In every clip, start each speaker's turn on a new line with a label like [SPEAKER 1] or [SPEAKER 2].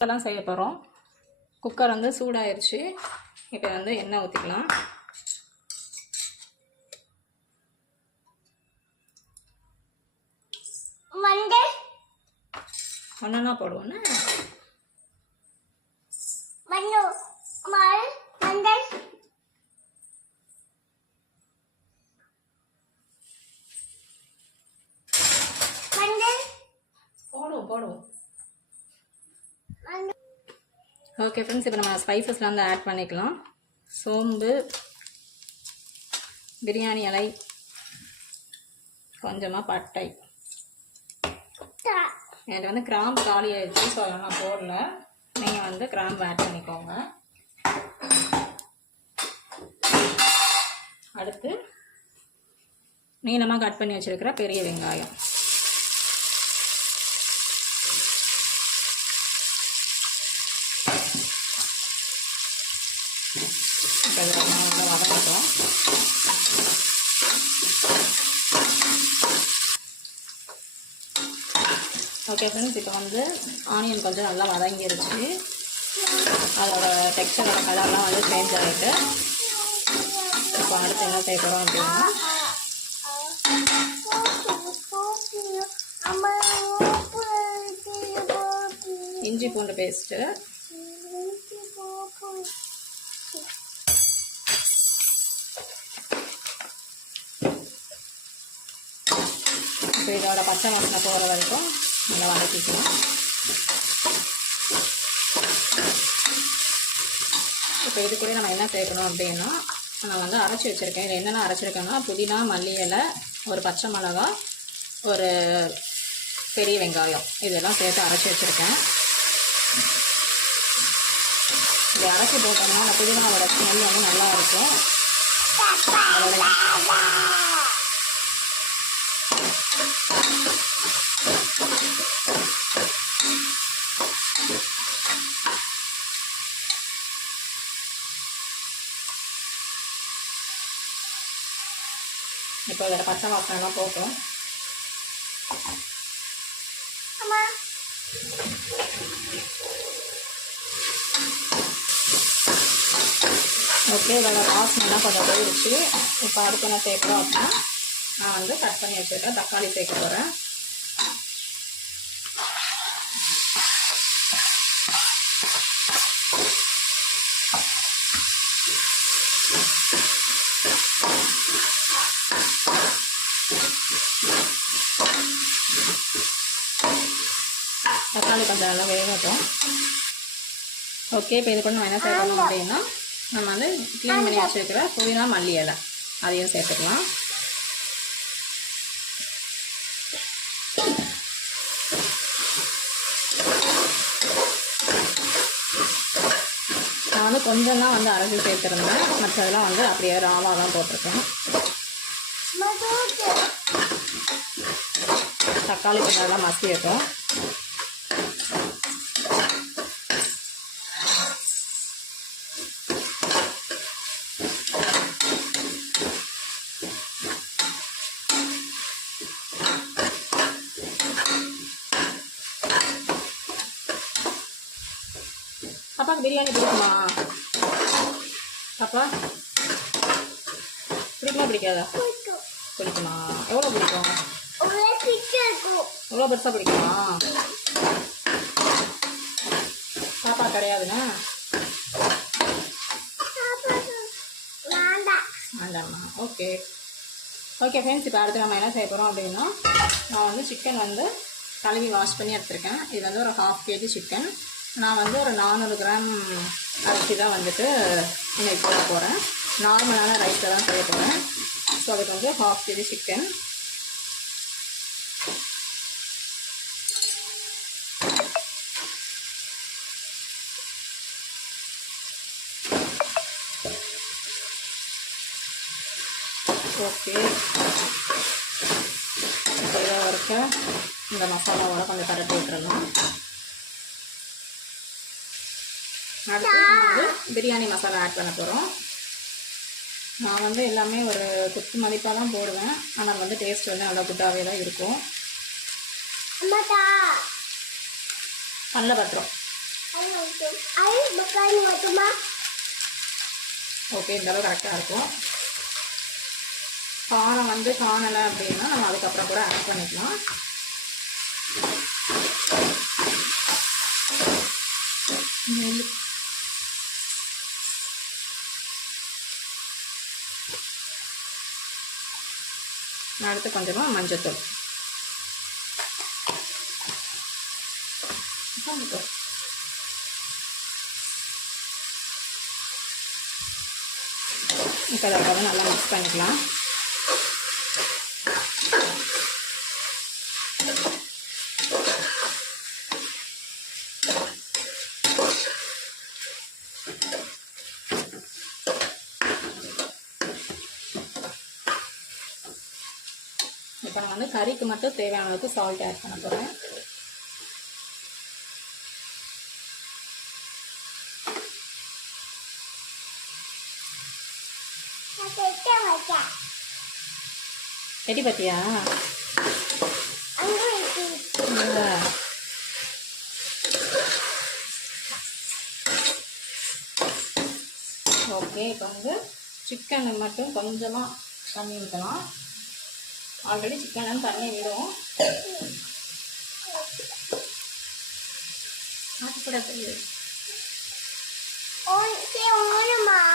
[SPEAKER 1] இதெல்லாம் செய்ய போகிறோம் குக்கர் வந்து சூடாயிருச்சு. இப்போ வந்து எண்ணெய் ஊற்றிக்கலாம் ஒன்றா போடுவோன்னு
[SPEAKER 2] மஞ்சள். மஞ்சள்.
[SPEAKER 1] ஓகே ஃப்ரெண்ட்ஸ் இப்போ நம்ம ஸ்பைசஸ்லாம் வந்து ஆட் பண்ணிக்கலாம். சோம்பு பிரியாணி இலை கொஞ்சமாக பட்டை. என்கிட்ட வந்து கிராம்பு காலி ஆயிடுச்சு ஸோ அதெல்லாம் நான் போடல. நீங்கள் வந்து கிராம்பு ஆட் பண்ணிக்கோங்க. அடுத்து நீளமாக கட் பண்ணி வச்சுருக்கிற பெரிய வெங்காயம் இப்போ இதில் நல்லா வதங்கட்டும் ஓகே ஃப்ரெண்ட்ஸ் இப்போ வந்து ஆனியன் கொஞ்சம் நல்லா வதங்கிருச்சு. அதோட டெக்ஸ்டரோட கலர்லாம் வந்து சேஞ்ச் ஆகிட்டு இப்போ அடுத்து என்ன செய்ய போகிறோம் அப்படின்னா இஞ்சி பூண்டு பேஸ்ட்டு இப்போ இதோட பச்சை வாசனை போகிற வரைக்கும் நல்லா வதக்கிக்கலாம். இப்போ இது கூட நம்ம என்ன சேர்க்கணும் அப்படின்னா நான் வந்து அரைச்சி வச்சுருக்கேன். இதில் என்னென்ன அரைச்சிருக்கேன்னா புதினா மல்லி இலை ஒரு பச்சை மிளகா ஒரு பெரிய வெங்காயம். இதெல்லாம் சேர்த்து அரைச்சி வச்சுருக்கேன். இது அரைச்சி போட்டோம்னா அந்த புதினாவோட ஸ்மெல் வந்து நல்லா இருக்கும். அதோட இப்போ இதில் பச்சை வாசனைலாம் போட்டோம். ஓகே இதோட வாசனைலாம் கொஞ்சம் போயிடுச்சு. இப்போ அடுத்து என்ன சேர்க்குறோம் அப்படின்னா நான் வந்து கட் பண்ணி வச்சுருக்கேன். தக்காளி சேர்க்க போகிறேன் தக்காளி கொஞ்சம் நல்லா வேகட்டும். ஓகே இப்போ இது கூட நம்ம என்ன சேர்க்கணும் அப்படின்னா நம்ம வந்து க்ளீன் பண்ணி வச்சுருக்கிற புதினா மல்லி இலை. அதையும் சேர்த்துக்கலாம். நான் வந்து கொஞ்சம் தான் வந்து அரைச்சி சேர்த்துருந்தேன். மற்றதெல்லாம் வந்து அப்படியே ராவாக தான் போட்டிருக்கேன். தக்காளி கொஞ்சம் நல்லா மசியட்டும். அப்பாக்கு பிரியாணி பிடிக்குமா அப்பா பிடிக்குமா பிடிக்காதா
[SPEAKER 2] பிடிக்கும்
[SPEAKER 1] எவ்வளோ பிடிக்கும் எவ்வளோ பெருசாக பிடிக்குமா பாப்பா கிடையாதுண்ணா வேண்டாம்மா ஓகே ஓகே ஃப்ரெண்ட்ஸ் இப்போ அடுத்து நம்ம என்ன செய்ய போகிறோம் அப்படின்னா நான் வந்து சிக்கன் வந்து கழுவி வாஷ் பண்ணி எடுத்திருக்கேன். இது வந்து ஒரு ஹாஃப் கேஜி சிக்கன் நான் வந்து ஒரு நானூறு கிராம் அரிசி தான் வந்துட்டு இன்னைக்கு போட போகிறேன் நார்மலான ரைஸில் தான் செய்ய போகிறேன் ஸோ அதுக்கு வந்து ஹாஃப் கேஜி சிக்கன் ஓகே இந்த மசாலாவோட கொஞ்சம் பரட்டி விட்டுறலாம் அடுத்து நம்ம வந்து பிரியாணி மசாலா ஆட் பண்ண போகிறோம் நான் வந்து எல்லாமே ஒரு குத்து மதிப்பாக தான் போடுவேன். ஆனால் வந்து டேஸ்ட் வந்து நல்லா குட்டாகவே தான் இருக்கும்.
[SPEAKER 2] பக்கானி மட்டுமா
[SPEAKER 1] ஓகே இந்த அளவு கரெக்டாக இருக்கும். காரம் வந்து காணலை அப்படின்னா நம்ம அதுக்கப்புறம் கூட ஆட் பண்ணிக்கலாம். நெல்லு அடுத்து கொஞ்சமாக மஞ்சத்தூள். இப்போ அதை நல்லா மிக்ஸ் பண்ணிக்கலாம் இப்போ நான் வந்து கறிக்கு மட்டும் தேவையான அளவுக்கு சால்ட் ஆட் பண்ண போகிறேன் ரெடி பார்த்தியா இல்லை ஓகே இப்போ வந்து சிக்கன் மட்டும் கொஞ்சமாக தண்ணி ஊற்றலாம் ஆல்ரெடி சிக்கன் தண்ணி விடும்.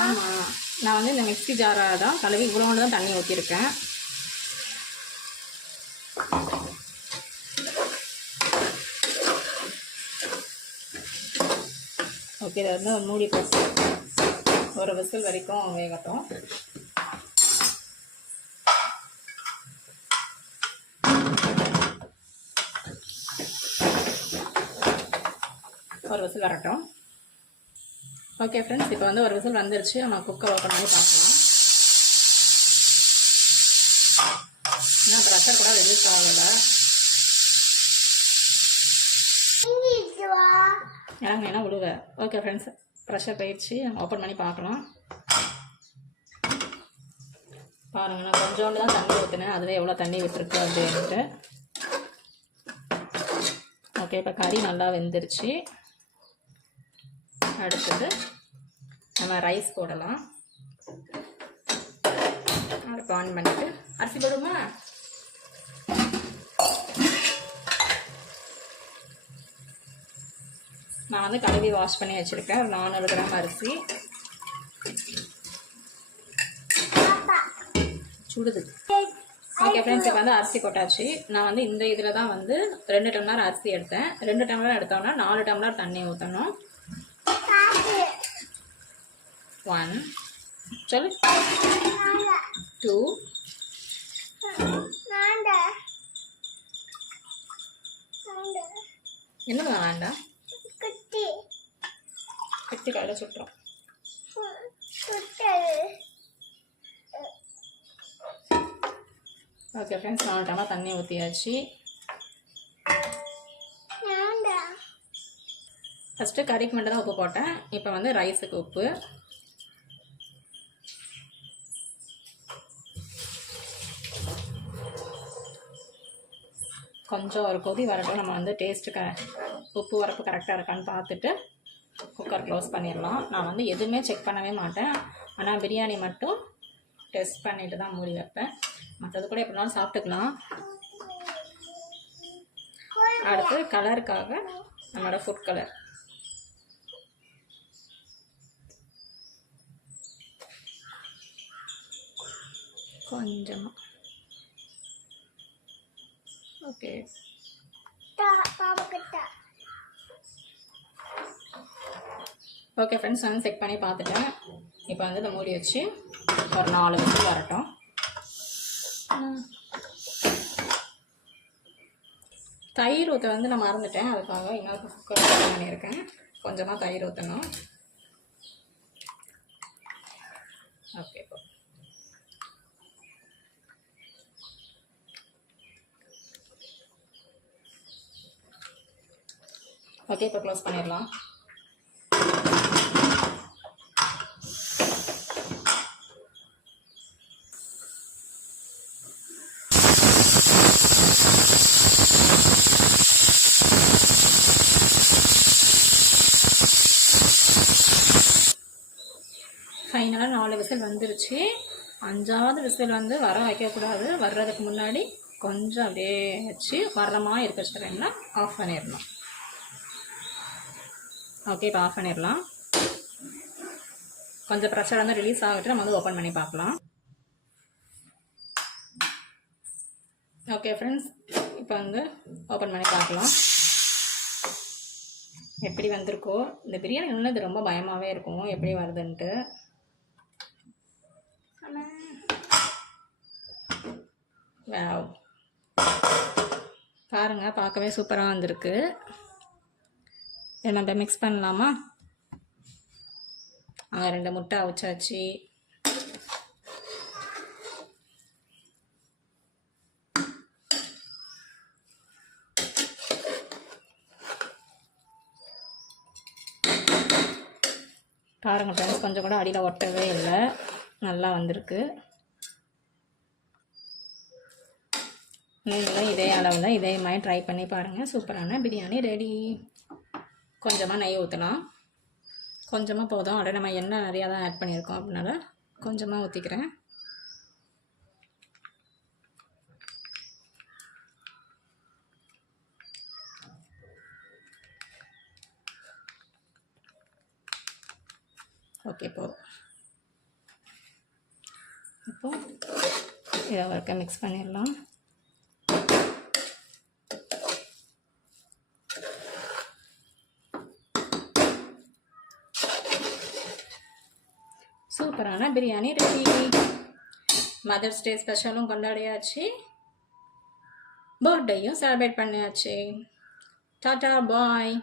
[SPEAKER 1] ஆமாம் நான் வந்து இந்த மிக்ஸி ஜாரை தான் கழுவி இவ்வளோ தான் தண்ணி ஊற்றிருக்கேன் ஓகே இதை வந்து மூடி போட்டு ஒரு விசில் வரைக்கும் வேகட்டும். ஒரு விசில் வரட்டும். ஓகே ஃப்ரெண்ட்ஸ் இப்போ வந்து ஒரு விசில் வந்துருச்சு. நம்ம குக்கர் ஓப்பன் பண்ணி பார்க்கலாம். இன்னும் ப்ரெஷர் கூட ரிலீஸ் ஆகலை.
[SPEAKER 2] இங்கே இருக்கு வா
[SPEAKER 1] என்ன விழுவ ஓகே ஃப்ரெண்ட்ஸ் ப்ரெஷர் போயிடுச்சு ஓப்பன் பண்ணி பார்க்கலாம். பாருங்க நான் கொஞ்சோண்டு தான் தண்ணி ஊற்றினேன் அதுவே எவ்வளோ தண்ணி விட்டுருக்கு அப்படின்ட்டு. ஓகே இப்போ கறி நல்லா வெந்துருச்சு. அடுத்தது நம்ம ரைஸ் போடலாம். அடுப்பு ஆன் பண்ணிட்டு அரிசி போடுமா நான் வந்து கழுவி வாஷ் பண்ணி வச்சுருக்கேன். ஒரு நானூறு கிராம் அரிசி. சுடுது. ஓகே ஃப்ரெண்ட்ஸ் இப்போ வந்து அரிசி கொட்டாச்சு நான் வந்து இந்த இதில் தான் வந்து ரெண்டு டம்ளர் அரிசி எடுத்தேன். ரெண்டு டம்ளர் எடுத்தோம்னா நாலு டம்ளர் தண்ணி ஊற்றணும் ஒன் சொல்லு டூ
[SPEAKER 2] நாங்க
[SPEAKER 1] என்ன வேண்டாம்
[SPEAKER 2] குட்டி
[SPEAKER 1] கத்தி காலையில் சுட்டுறோம் ஓகே ஃப்ரெண்ட்ஸ் நாலு டம்ளர் தண்ணி ஊற்றியாச்சு ஃபஸ்ட்டு கறிக்கு மட்டும் தான் உப்பு போட்டேன். இப்போ வந்து ரைஸுக்கு உப்பு. கொஞ்சம் ஒரு கொதி வரட்டும். நம்ம வந்து டேஸ்ட்டு க உப்பு வரப்பு கரெக்டாக இருக்கான்னு பார்த்துட்டு குக்கர் க்ளோஸ் பண்ணிடலாம். நான் வந்து எதுவுமே செக் பண்ணவே மாட்டேன். ஆனால் பிரியாணி மட்டும் டெஸ்ட் பண்ணிட்டு தான் மூடி வைப்பேன். மற்றது கூட எப்படினாலும் சாப்பிட்டுக்கலாம். அடுத்து கலருக்காக நம்மளோட ஃபுட் கலர் கொஞ்சமாக ஓகே. ஓகே ஃப்ரெண்ட்ஸ் நான் செக் பண்ணி பார்த்துட்டேன். இப்போ வந்து இதை மூடி வச்சு ஒரு நாலு விசில் வரட்டும். தயிர் ஊற்ற வந்து நான் மறந்துட்டேன். அதுக்காக இன்னொரு குக்கர் பண்ணியிருக்கேன். கொஞ்சமாக தயிர் ஊற்றணும் ஓகே ஓகே இப்போ க்ளோஸ் பண்ணிடலாம். ஃபைனலாக நாலு விசில் வந்துருச்சு. அஞ்சாவது விசில் வந்து வர வைக்கக்கூடாது. வர்றதுக்கு முன்னாடி கொஞ்சம் அப்படியே வச்சு வரமாக இருக்க வச்சுட்டேன்னா ஆஃப் பண்ணிடணும். ஓகே இப்போ ஆஃப் பண்ணிடலாம். கொஞ்சம் ப்ரெஷர் வந்து ரிலீஸ் ஆகிட்டு நம்ம வந்து ஓப்பன் பண்ணி பார்க்கலாம். ஓகே ஃப்ரெண்ட்ஸ் இப்போ வந்து ஓப்பன் பண்ணி பார்க்கலாம். எப்படி வந்திருக்கோ? இந்த பிரியாணி இன்னது ரொம்ப பயமாகவே இருக்கும். எப்படி வருதுன்ட்டு. பாருங்கள் பாருங்க பார்க்கவே சூப்பராக வந்திருக்கு. இதை நம்ம மிக்ஸ் பண்ணலாமா? அங்கே ரெண்டு முட்டை அவிச்சாச்சு. பாருங்க ஃப்ரெண்ட்ஸ் கொஞ்சம் கூட அடியில் ஒட்டவே இல்லை. நல்லா வந்திருக்கு. நீங்களும் இதே அளவில் இதே மாதிரி ட்ரை பண்ணி பாருங்கள் சூப்பரான பிரியாணி ரெடி கொஞ்சமாக நெய் ஊற்றலாம் கொஞ்சமாக போதும். அப்படியே நம்ம எண்ணெய் நிறையா தான் ஆட் பண்ணியிருக்கோம். அப்படின்னால கொஞ்சமாக ஊற்றிக்கிறேன் ஓகே போதும் இப்போ இதை ஒருக்க மிக்ஸ் பண்ணிடலாம். சூப்பரான பிரியாணி ரெடி மதர்ஸ் டே ஸ்பெஷலும் கொண்டாடியாச்சு பர்த்டேயும் செலிப்ரேட் பண்ணியாச்சு டாடா பாய்